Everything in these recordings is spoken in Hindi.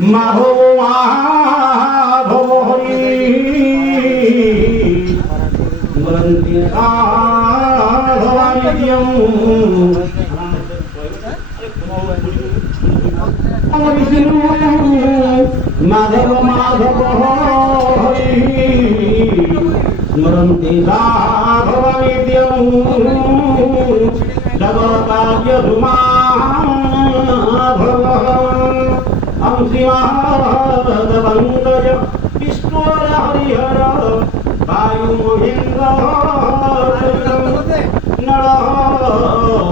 माधव माधव हरि स्मरन्ति साधवानित्यम् विष्णु माधव माधव हरि स्मरन्ति साधवानित्यम् सर्वकार्यधुमाधवः हम श्रीमहाभगवंगज ईश्वर हरिहर वायु महेन्द्र नर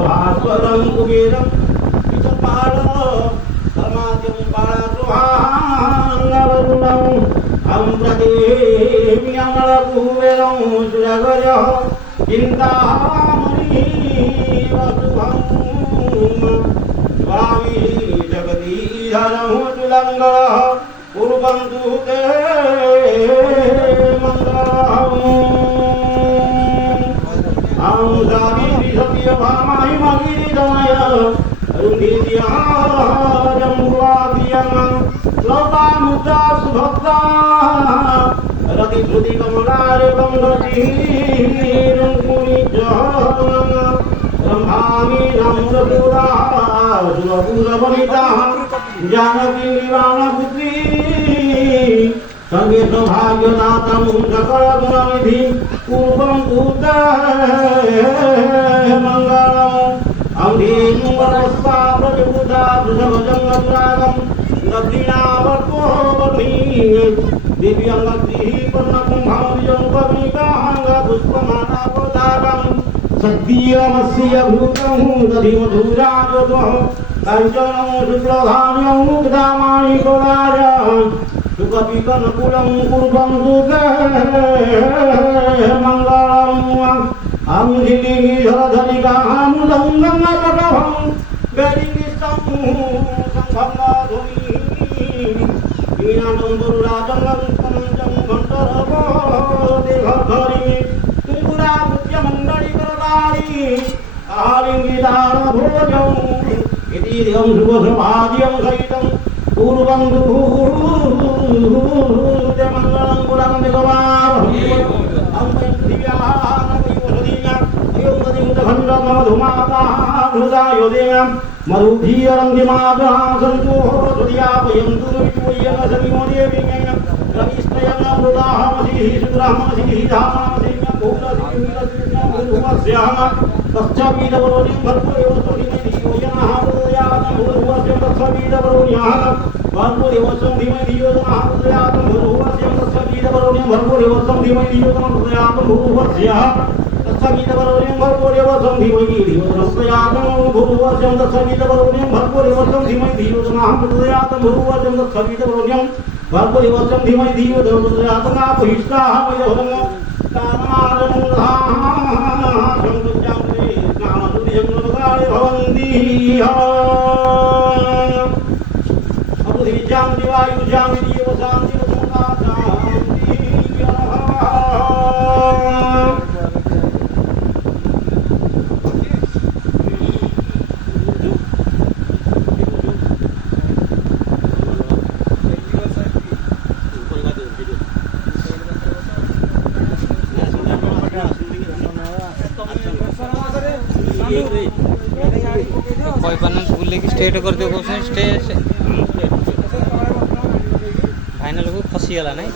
भास्वरं कुबेरं विचपाल समाद्यं पालगृहाङ्गवरुणं हम प्रदेव्यमलकुबेरं सुरगज चिन्तामणि वसुभं स्वामी जगदीधरं तुलंगः कुर्वन्तु ते मङ्गलम् अहं सावित्री सत्यभामाहि मगिरिदमय रुन्धिर्यजम्बुवादियं लोपामुद्रा सुभक्ता रतिधृतिकमलारेवं रतिरुङ्कुनिजः ब्रह्मामि नम्रपुरा सुरपुरवनिता जानकी निवारणपुत्री सर्वे सौभाग्यदातं सकलगुणनिधि कुर्वन्तु ते मङ्गलम् अम्भीर्मवस्वा प्रजबुधा वृषभजङ्गदुरागं दक्षिणावर्तो वर्णी दिव्यङ्गद्भिः पूर्णकुम्भमविजङ्गमिकाङ्गपुष्पमालापदाकम् सद्यमस्य भूतं दधिमधुराजतः कञ्चनं शुक्लधान्यं मुग्धामाणिकराज सुखपिकनकुलं कुर्वन्तु ते मङ्गलम् अम्धिनिधरधनिकामुदङ्गमपटभं गरिष्ठं संभङ्गधुनि वीणानं गुरुराजं कमञ्चं घण्टरवो देवघरि तुङ्गुराकृत्यमण्डलिकरदारि आलिङ्गितानभोजं इति धियं शुभसमाधियं सहितं कुर्वन्तु ते मङ्गलं पुरं दिगवारं मधुधीरंगिमादहां सन्तु सुधियापयन्तु विद्वयनसमिमोदेवीं रविस्त्रयं मृदाहमसिः सुग्रहमसिः धाममसिः भूलसिंहस्याः तच्छवीदवरोनिं भर्गोदेव धीमहि योजनः प्रदयातं भूर्भुवस्यं तच्छवीदवरोन्यः भर्गोदेव धीमहि योजनः प्रदयातं भूर्भुवस्यं तच्छवीदवरोन्यः भर्गोदेव धीमहि योजनः प्रदयातं भूर्भुवस्यः तत्सवितवरोनिं भर्गोदेव धीमहि योजनः प्रदयातं भूर्भुवस्यं तत्सवितवरोनिं भर्गोदेव धीमहि योजनः प्रदयातं भूर्भुवस्यं तत्सवितवरोनिं भर्गोदेव धीमहि योजनः प्रदयातं आपहिष्टाः वैदवरं स्टेट कर दियो क्वेश्चन स्टे फाइनल को फसीगला नहीं।